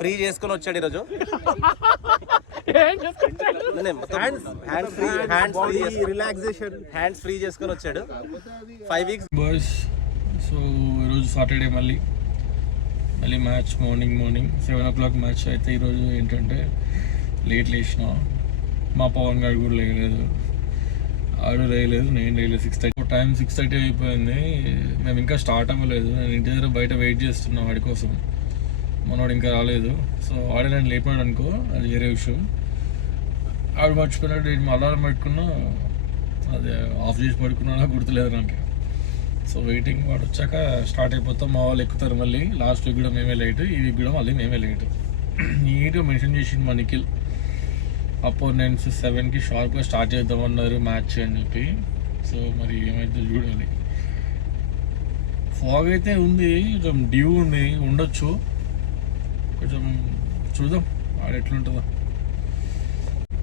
Free చేసుకొని వచ్చాడు ఈరోజు. హ్యాండ్స్ ఫ్రీ చేసుకొని వచ్చాడు 5 weeks బాయ్స్. సో ఈరోజు సాటర్డే మళ్ళీ మ్యాచ్ మార్నింగ్ 7 o'clock మ్యాచ్. అయితే ఈరోజు ఏంటంటే లేట్ లేచిన, మా పవన్ గారు కూడా లేయలేదు, ఆడు లేయలేదు, నేను లేయలేదు. 6:30 టైం 6:30 అయిపోయింది. మేము ఇంకా స్టార్ట్ అవ్వలేదు. నేను ఇంటి దగ్గర బయట వెయిట్ చేస్తున్నా వాడి కోసం. మనవాడు ఇంకా రాలేదు. సో ఆడే నేను లేపాడు అనుకో, అది వేరే విషయం. ఆడు మర్చిపోయినాడు. నేను అలారం పెట్టుకున్నా, అది ఆఫ్ చేసి పడుకున్నా గుర్తులేదు నాకు. సో వెయిటింగ్, వాడు వచ్చాక స్టార్ట్ అయిపోతాం. మా వాళ్ళు ఎక్కుతారు మళ్ళీ. లాస్ట్ వీక్ కూడా మేమే లేట్, ఈ వీక్ కూడా మళ్ళీ మేమే లేట్. నీట్గా మెన్షన్ చేసింది మా నిఖిల్, అపోనెంట్స్ 7కి షార్ప్గా స్టార్ట్ చేద్దామన్నారు మ్యాచ్ అని చెప్పి. సో మరి ఏమైతే చూడాలి. ఫాగ్ అయితే ఉంది, కొంచెం డ్యూ ఉండొచ్చు, కొంచెం చూద్దాం వాడు ఎట్లుంటుందో.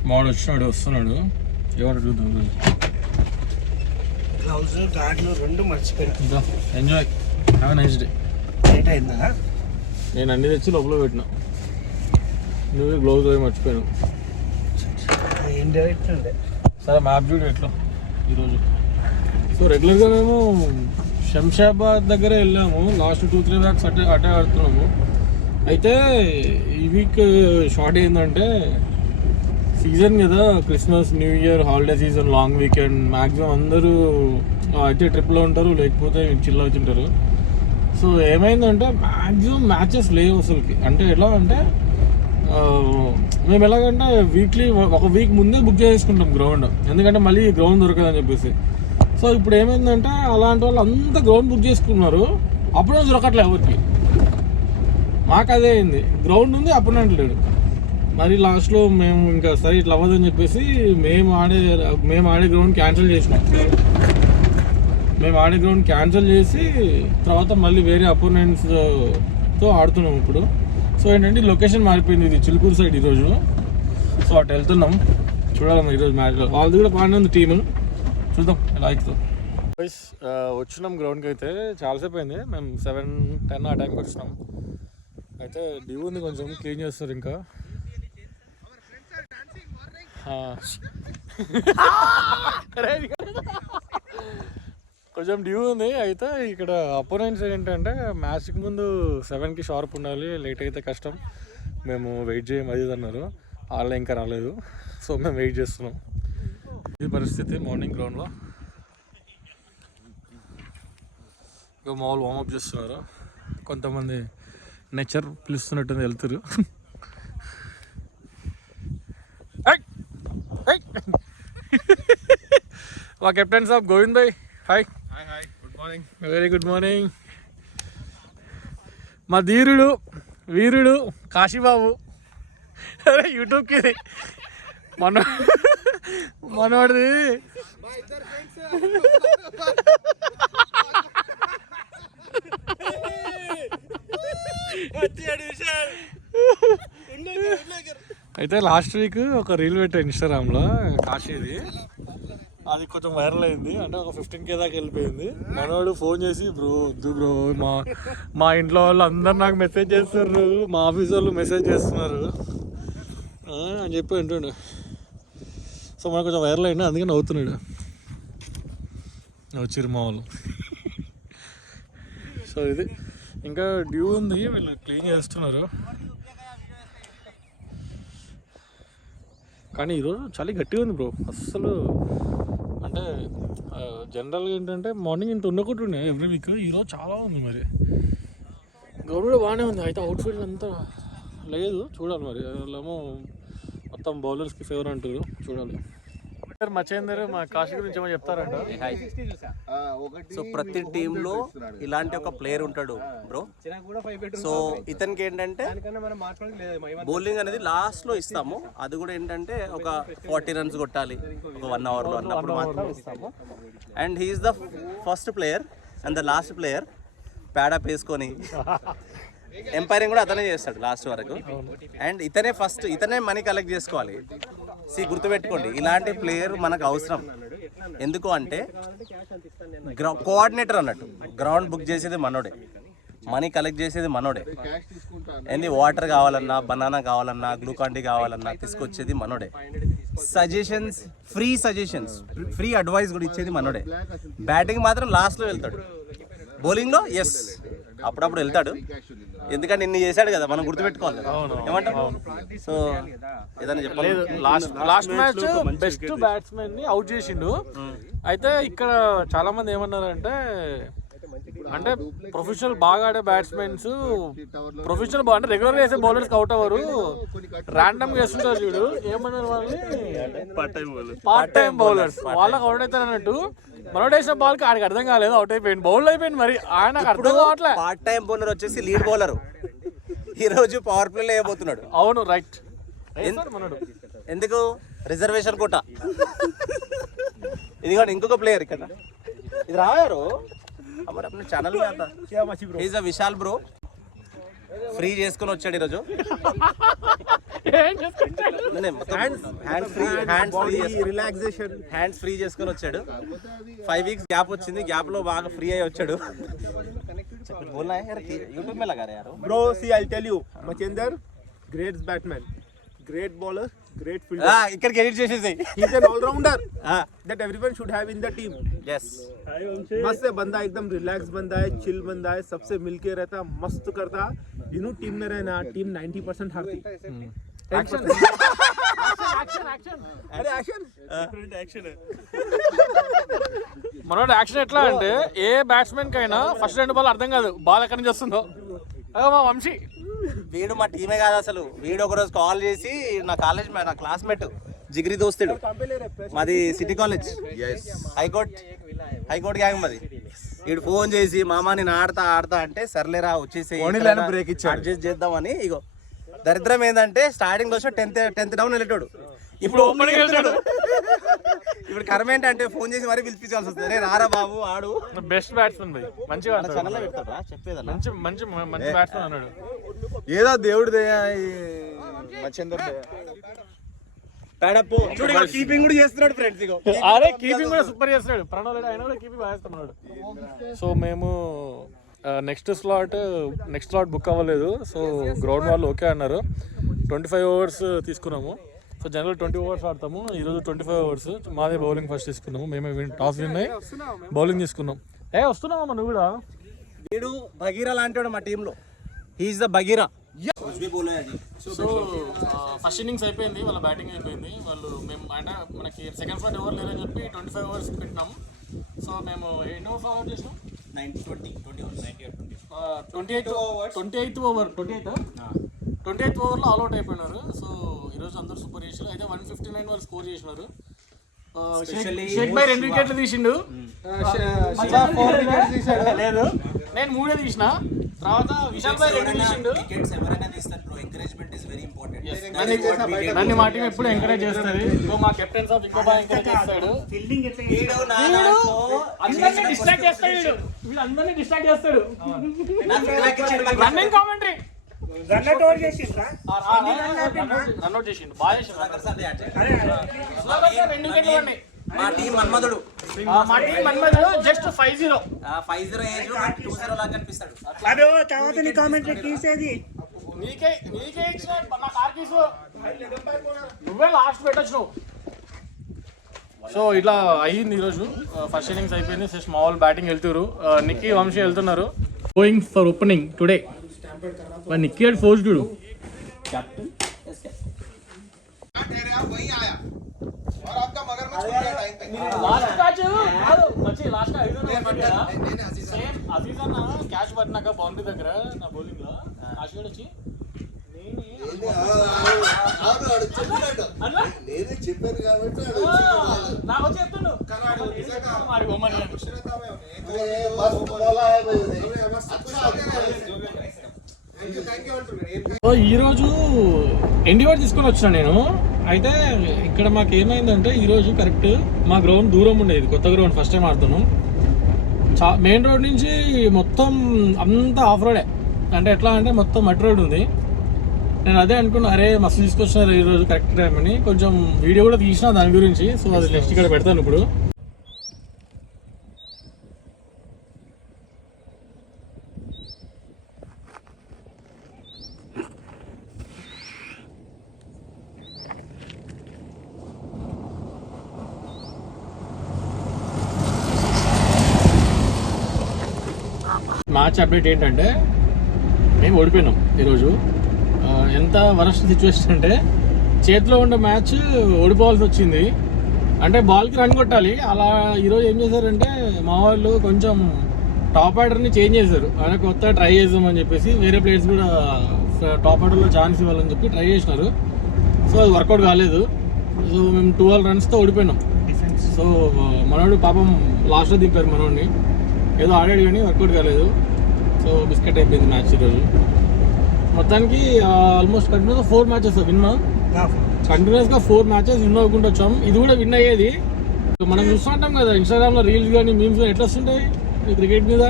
మావాడు వస్తున్నాడు, ఎవరు చూద్దాం. గ్లౌజ్ గార్డులు 2 మర్చిపోయినా. Enjoy, have a nice day. Late అయిందా? నేను అన్ని తెచ్చి లోపల పెట్టినా, నువ్వు గ్లౌజ్ అవి మర్చిపోయాను. ఏం డైరెక్ట్ ఉండే. సరే మ్యాప్ చూడు ఎట్లా ఈరోజు. సో రెగ్యులర్గా మేము శంషాబాద్ దగ్గర వెళ్ళాము. లాస్ట్ 2-3 బ్యాక్స్ అటే ఆడుతున్నాము. అయితే ఈ వీక్ షార్ట్ ఏంటంటే సీజన్ కదా, Christmas, new year, holiday season, long weekend. Maximum అందరూ అయితే ట్రిప్లో ఉంటారు, లేకపోతే చిల్ అవుతుంటారు. సో ఏమైందంటే మ్యాక్సిమం మ్యాచెస్ లేవు అసలుకి. అంటే ఎలా అంటే మేము ఎలాగంటే వీక్లీ ఒక వీక్ ముందే బుక్ చేసుకుంటాం గ్రౌండ్, ఎందుకంటే మళ్ళీ గ్రౌండ్ దొరకదని చెప్పేసి. సో ఇప్పుడు ఏమైందంటే అలాంటి వాళ్ళు అంతా గ్రౌండ్ బుక్ చేసుకున్నారు, అప్పుడే దొరకట్లే ఎవరికి. మాకు అదే అయింది, గ్రౌండ్ ఉంది అపోనెంట్ లేడు. మరి లాస్ట్లో మేము ఇంకా సరే ఇట్లా అవ్వదని చెప్పేసి మేము ఆడే గ్రౌండ్ క్యాన్సిల్ చేసినాం. మేము ఆడే గ్రౌండ్ క్యాన్సిల్ చేసి తర్వాత మళ్ళీ వేరే అపోనెంట్స్తో ఆడుతున్నాం ఇప్పుడు. సో ఏంటంటే లొకేషన్ మారిపోయింది, ఇది చిలుకూరు సైడ్ ఈరోజు. సో అటు వెళ్తున్నాం, చూడాలి ఈరోజు మ్యాచ్లో. వాళ్ళది కూడా బాగానే ఉంది టీము, చూద్దాం ఎలా అవుతుందో. వచ్చినాం గ్రౌండ్కి. అయితే చాలాసేపు అయింది, మేము 7-10 ఆ టైంకి వచ్చినాం. అయితే డ్యూ ఉంది, కొంచెం క్లీన్ చేస్తారు ఇంకా. కొంచెం డ్యూ ఉంది. అయితే ఇక్కడ అపోనెంట్స్ ఏంటంటే మ్యాచ్కి ముందు 7కి షార్ప్ ఉండాలి, లేట్ అయితే కష్టం, మేము వెయిట్ చేయం అది అన్నారు. వాళ్ళే ఇంకా రాలేదు, సో మేము వెయిట్ చేస్తున్నాం. ఇది పరిస్థితి మార్నింగ్ గ్రౌండ్లో. ఇక మామూలు వార్మప్ చేస్తున్నారు, కొంతమంది నేచర్ పిలుస్తున్నట్టు వెళ్తారు. మా కెప్టెన్ సాబ్ గోవింద్ భాయ్, హాయ్. Very good morning. మా ధీరుడు వీరుడు కాశీబాబు, అరే యూట్యూబ్కి మనవాడిది. అయితే లాస్ట్ వీక్ ఒక రీల్ పెట్టా ఇన్స్టాగ్రామ్లో కాశీది, అది కొంచెం వైరల్ అయింది. అంటే ఒక 15K దాకా వెళ్ళిపోయింది. మనవాడు ఫోన్ చేసి బ్రో వద్దు బ్రో, మా ఇంట్లో వాళ్ళు అందరు నాకు మెసేజ్ చేస్తున్నారు, మా ఆఫీస్ వాళ్ళు మెసేజ్ చేస్తున్నారు అని చెప్పి అంటుండు. సో మనకు కొంచెం వైరల్ అయింది, అందుకే నవ్వుతున్నాడు. వచ్చిర్రు మా వాళ్ళు. సో ఇది ఇంకా డ్యూ ఉంది, వీళ్ళు క్లీన్ చేస్తున్నారు. కానీ ఈరోజు చలి గట్టిగా ఉంది బ్రో అస్సలు. అంటే జనరల్గా ఏంటంటే మార్నింగ్ ఇంత ఉండకుంటుండే ఎవ్రీ వీక్, ఈరోజు చాలా ఉంది. మరి గ్రౌండ్ కూడా బాగానే ఉంది. అయితే అవుట్ఫీల్డ్ అంతా లేదు, చూడాలి మరి. వాళ్ళేమో మొత్తం బౌలర్స్కి ఫేవర్ అంటారు, చూడాలి. మచేందర్ మా కాశీ గురించి ఏమో చెప్తారంట. సో ప్రతి టీంలో ఇలాంటి ఒక ప్లేయర్ ఉంటాడు బ్రో. సో ఇతనికి ఏంటంటే బౌలింగ్ అనేది లాస్ట్ లో ఇస్తాము, అది కూడా ఏంటంటే ఒక 40 runs కొట్టాలి ఒక 1 hour లో అన్నప్పుడు మాత్రం ఇస్తాము. And he's the first player and the last player pad up వేసుకొని ఎంపైరింగ్ కూడా అతనే చేస్తాడు లాస్ట్ వరకు. అండ్ ఇతనే మనీ కలెక్ట్ చేసుకోవాలి. గుర్తుపెట్టుకోండి, ఇలాంటి ప్లేయర్ మనకు అవసరం. ఎందుకు అంటే కోఆర్డినేటర్ అన్నట్టు. గ్రౌండ్ బుక్ చేసేది మనోడే, మనీ కలెక్ట్ చేసేది మనోడే. ఏంది వాటర్ కావాలన్నా, బనానా కావాలన్నా, గ్లూకాన్ డి కావాలన్నా తీసుకొచ్చేది మనోడే. సజెషన్స్, ఫ్రీ అడ్వైస్ కూడా ఇచ్చేది మనోడే. బ్యాటింగ్ మాత్రం లాస్ట్లో వెళ్తాడు, బౌలింగ్లో ఎస్ అప్పుడప్పుడు వెళ్తాడు. ఎందుకంటే ఇన్ని చేశాడు కదా, మనం గుర్తుపెట్టుకోవాలి. ఏమంటారు? సో ఏదైనా చెప్పాలి. లాస్ట్ మ్యాచ్ బెస్ట్ బ్యాట్స్మెన్ ని అవుట్ చేసిండు. అయితే ఇక్కడ చాలా మంది ఏమన్నారంటే, అంటే ప్రొఫెషనల్ బాగా ఆడే బ్యాట్స్మెన్స్ ప్రొఫెషనల్ అంటే రెగ్యులర్ వేసే బౌలర్స్ అవుట్ అవ్వరు, ర్యాండమ్ గా వేస్తుంటారు చూడు, ఏమన్నారు వాళ్ళని పార్ట్ టైం బౌలర్స్, వాళ్ళకి అవుట్ అవుతారు అన్నట్టు. మనోడు వేసిన బాల్ కి ఆడికి అర్థం కాలేదు, అవుట్ అయిపోయింది, బౌల్ అయిపోయింది. మరి ఆయనకు అర్థం కావట్లే. పార్ట్ టైం బౌలర్ వచ్చేసి లీడ్ బౌలర్, ఈ రోజు పవర్ ప్లేలో వేయబోతున్నాడు. అవును, రైట్. ఎందుకు? రిజర్వేషన్ కోట. ఇది కానీ ఇంకొక ప్లేయర్ ఇక్కడ, ఇది రాయారు ఛానల్ విశాల్ బ్రో ఫ్రీ చేసుకుని వచ్చాడు ఈరోజు. హ్యాండ్స్ ఫ్రీ చేసుకుని వచ్చాడు. 5 weeks గ్యాప్ వచ్చింది, గ్యాప్ లో బాగా ఫ్రీ అయ్యి వచ్చాడు. యూట్యూబ్ में लगा रहे यार Bro, see, I'll tell you, Machender, great batsman, great bowler, great fielder. ఇక్కడికి ఎడిట్ చేసేసి. He's an all-rounder that everyone should have in the team. yes मस्त है बंदा, एकदम रिलैक्स बंदा है, चिल बंदा है, सबसे मिलके रहता, मस्त करता. इन्हों टीम में रहना, टीम 90% हारती. యాక్షన్ अरे एक्शन మనోడు యాక్షన్ ఎట్లా అంటే, ఏ బ్యాట్స్మెన్ కైనా ఫస్ట్ 2 బాల్ అర్థం కాదు, బాల్ ఎక్కడి నుంచి వస్తుందో. అదో మా వంశీ, వీడు మా టీమే కాదు అసలు. వీడు ఒకరోజు కాల్ చేసి, నా క్లాస్మేట్ జిగిరి దోస్తుడు, మాది సిటీ కాలేజ్, హైకోర్ట్ గ్యాంగ్ మాది. వీడు ఫోన్ చేసి, మామా నేను ఆడతా అంటే, సర్లేరా వచ్చేసి బ్రేక్ ఇచ్చి అడ్జస్ట్ చేద్దామని. ఇగో దరిద్రం ఏంటంటే, స్టార్టింగ్ లో 10th డౌన్ వెళ్ళేటోడు, ఇప్పుడు ఓపెనింగ్ వెళ్తాడు. ఇప్పుడు కర్మ ఏంటంటే ఫోన్ చేసి మరీ పిలిపించాల్సి వస్తుంది. రే రారా బాబు ఆడు. బెస్ట్ బ్యాట్స్మెన్ బై, మంచిగా ఛానల్లో పెడతారా చెప్పేదన్నా. మంచి బ్యాట్స్మెన్ అన్నాడు. ఏదో దేవుడి మచేందర్ కీపింగ్ కూడా చేస్తున్నాడు ఫ్రెండ్స్. ఇగో అరే కీపింగ్ కూడా సూపర్ చేస్తున్నాడు. ప్రణవ్ రెడ్డి ఆయన కూడా కీపింగ్ బాగా. సో మేము నెక్స్ట్ స్లాట్ బుక్ అవ్వలేదు. సో గ్రౌండ్ వాళ్ళు ఓకే అన్నారు. 25 overs తీసుకున్నాము. సో జనరల్ 20 overs ఆడతాము, ఈరోజు 25 overs. మాదే బౌలింగ్ ఫస్ట్ తీసుకున్నాము, మేమే టాస్ విన్ అయ్యి బౌలింగ్ తీసుకున్నాం. వస్తున్నామా మనం కూడా. వీడు బగీరా లాంటి మా టీంలో, he is the Bagheera. So first innings అయిపోయింది, వాళ్ళ బ్యాటింగ్ అయిపోయింది. మేము అంటే మనకి సెకండ్ స్లాట్ ఎవరు లేరని చెప్పి 25 overs పెట్టినాము. సో మేము ఎన్ని ఓవర్స్ ఆర్డర్ చేసినాం? 28th ఓవర్లో ఆల్అౌట్ అయిపోయినారు. సో ఈరోజు అందరూ సూపర్ చేసారు. అయితే 159 వాళ్ళు స్కోర్ చేసినారు. షేక్ బై 2 వికెట్లు తీసిండు, లేదు నేను 3 తీసిన. తర్వాత విశాల్ బై 2 తీసిండు. నన్ను మా టీం ఎప్పుడు ఎంకరేజ్ చేస్తుంది. మా కెప్టెన్ సాబ్ ఇంకో బాగా ఎంకరేజ్ చేస్తాడు. అందరినీ డిస్ట్రాక్ట్ చేస్తాడు, వీళ్ళందరినీ డిస్ట్రాక్ట్ చేస్తాడు. రన్నింగ్ కామెంటరీ రన్అట్ చేసిండు, బాగా చేసిండు. 2 వికెట్లు పడినాయి. మా టీం మన్మధుడు జస్ట్ 5-0 ఏజ్ 2-0 లాగా కనిపిస్తాడు. నీకే ఇచ్చిన నా కార్ కీసు నువ్వే లాస్ట్ పెట్టొచ్చు. సో ఇట్లా అయ్యింది ఈరోజు. ఫస్ట్ ఇన్నింగ్స్ అయిపోయింది. జస్ట్ మా వాళ్ళు బ్యాటింగ్ వెళ్తున్నారు. నిక్కీ వంశీ వెళ్తున్నారు. Going for opening today. Nikki head force చూడు. అజీజ్ అన్న క్యాచ్ పట్టినాక బౌండరీ దగ్గర నా బౌలింగ్ లో ఆశీడ్ వచ్చి నాకు వచ్చి చెప్తుండు సో ఈరోజు ఎండివర్ తీసుకొని వచ్చిన నేను. అయితే ఇక్కడ మాకు ఏమైందంటే, ఈరోజు కరెక్ట్ మా గ్రౌండ్ దూరం ఉండేది, కొత్త గ్రౌండ్ ఫస్ట్ టైం ఆడుతున్నాం. మెయిన్ రోడ్ నుంచి మొత్తం అంతా ఆఫ్ రోడే, అంటే ఎట్లా అంటే మొత్తం మట్టి రోడ్ ఉంది. నేను అదే అనుకున్నా, అరే మస్తు తీసుకొచ్చినారు ఈరోజు కరెక్ట్ టైం అని. కొంచెం వీడియో కూడా తీసిన దాని గురించి. సో అది నెక్స్ట్ ఇక్కడ పెడతాను ఇప్పుడు. మ్యాచ్ అప్డేట్ ఏంటంటే మేము ఓడిపోయినాం ఈరోజు. ఎంత వరస్ట్ సిచ్యువేషన్ అంటే చేతిలో ఉన్న మ్యాచ్ ఓడిపోవాల్సి వచ్చింది. అంటే బాల్కి రన్ కొట్టాలి. అలా ఈరోజు ఏం చేశారంటే మా వాళ్ళు కొంచెం టాప్ ఆర్డర్ని చేంజ్ చేశారు. ఆయన కొత్త ట్రై చేద్దామని చెప్పేసి వేరే ప్లేయర్స్ కూడా టాప్ ఆర్డర్లో ఛాన్స్ ఇవ్వాలని చెప్పి ట్రై చేసినారు. సో అది వర్కౌట్ కాలేదు. సో మేము 12 రన్స్తో ఓడిపోయినాం. సో మనోడు పాపం లాస్ట్లో దింపారు మనోడిని. ఏదో ఆడాడు కానీ వర్కౌట్ కాలేదు. సో బిస్కెట్ అయిపోయింది మ్యాచ్ ఈరోజు. మొత్తానికి ఆల్మోస్ట్ కంటిన్యూస్గా 4 మ్యాచెస్ విన్నా. కంటిన్యూస్గా 4 మ్యాచెస్ విన్ అవ్వకుండా వచ్చాం. ఇది కూడా విన్ అయ్యేది. మనం చూస్తుంటాం కదా ఇన్స్టాగ్రామ్లో రీల్స్ కానీ మీమ్స్ కానీ ఎట్లా వస్తుంటాయి క్రికెట్ మీద.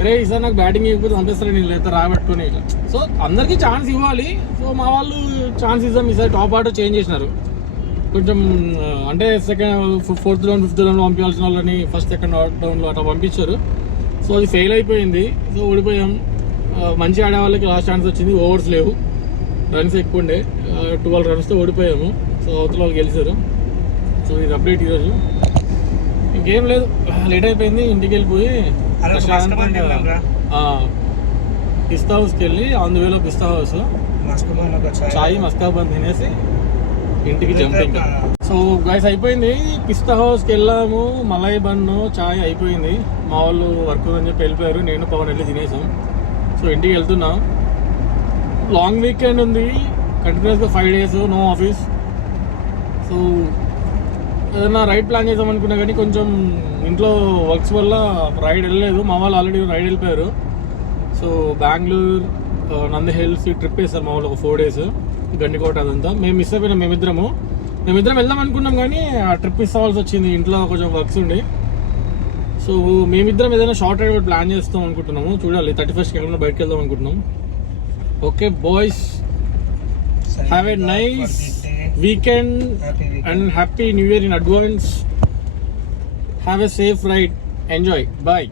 అరే ఈసారి నాకు బ్యాటింగ్ ఇవ్వకపోతే పంపిస్తారు నేను లేదా రాబట్టుకుని. సో అందరికీ ఛాన్స్ ఇవ్వాలి. సో మా వాళ్ళు ఛాన్స్ ఇద్దాం ఈసారి టాప్ ఆర్డర్ చేంజ్ చేసినారు కొంచెం. అంటే ఫోర్త్ రౌండ్ 5th రౌండ్ పంపించాల్సిన వాళ్ళని ఫస్ట్ సెకండ్ రౌండ్లో అట్లా పంపించారు. సో అది ఫెయిల్ అయిపోయింది. సో ఓడిపోయాం. మంచి ఆడే వాళ్ళకి లాస్ట్ ఛాన్స్ వచ్చింది. ఓవర్స్ లేవు, రన్స్ ఎక్కువ ఉండే. 12 రన్స్తో ఓడిపోయాము. సో అవతల వాళ్ళు గెలిచారు. సో ఇది అప్డేట్ ఈరోజు. ఇంకేం లేదు, లేట్ అయిపోయింది. ఇంటికి వెళ్ళిపోయి పిస్తా హౌస్కి వెళ్ళి ఆన్ ది వేలో పిస్తా హౌస్ చాయ్ మస్కాబాన్ తినేసి ఇంటికి జంపింగ్. సో గైస్ అయిపోయింది. పిస్తా హౌస్కి వెళ్ళాము. మలై బన్ను చాయ్ అయిపోయింది. మా వాళ్ళు వర్క్ ఉందని చెప్పి వెళ్ళిపోయారు. నేను పవన్ వెళ్ళి తినేసాం. సో ఇంటికి వెళ్తున్నాం. లాంగ్ వీకెండ్ ఉంది. కంటిన్యూస్గా 5 days నో ఆఫీస్. సో ఏదైనా రైడ్ ప్లాన్ చేద్దాం అనుకున్నా కానీ కొంచెం ఇంట్లో వర్క్స్ వల్ల రైడ్ వెళ్ళలేదు. మా వాళ్ళు ఆల్రెడీ రైడ్ వెళ్ళిపోయారు. So Bengaluru Nandi hills trip వేస్తారు మా వాళ్ళు ఒక 4 days. గండికోట అదంతా మేము మిస్ అయిపోయినాం. మేమిద్దరం వెళ్దాం అనుకున్నాం కానీ ఆ ట్రిప్ మిస్ అవ్వాల్సి వచ్చింది. ఇంట్లో కొంచెం వర్క్స్ ఉండి. సో మేమిద్దరం ఏదైనా షార్ట్ రైడ్ ప్లాన్ చేస్తాం అనుకుంటున్నాము. చూడాలి 31st ఎక్కడైనా బయటకు వెళ్దాం అనుకుంటున్నాం. Okay boys, have a nice weekend and happy new year in advance. Have a safe ride. Enjoy. Bye.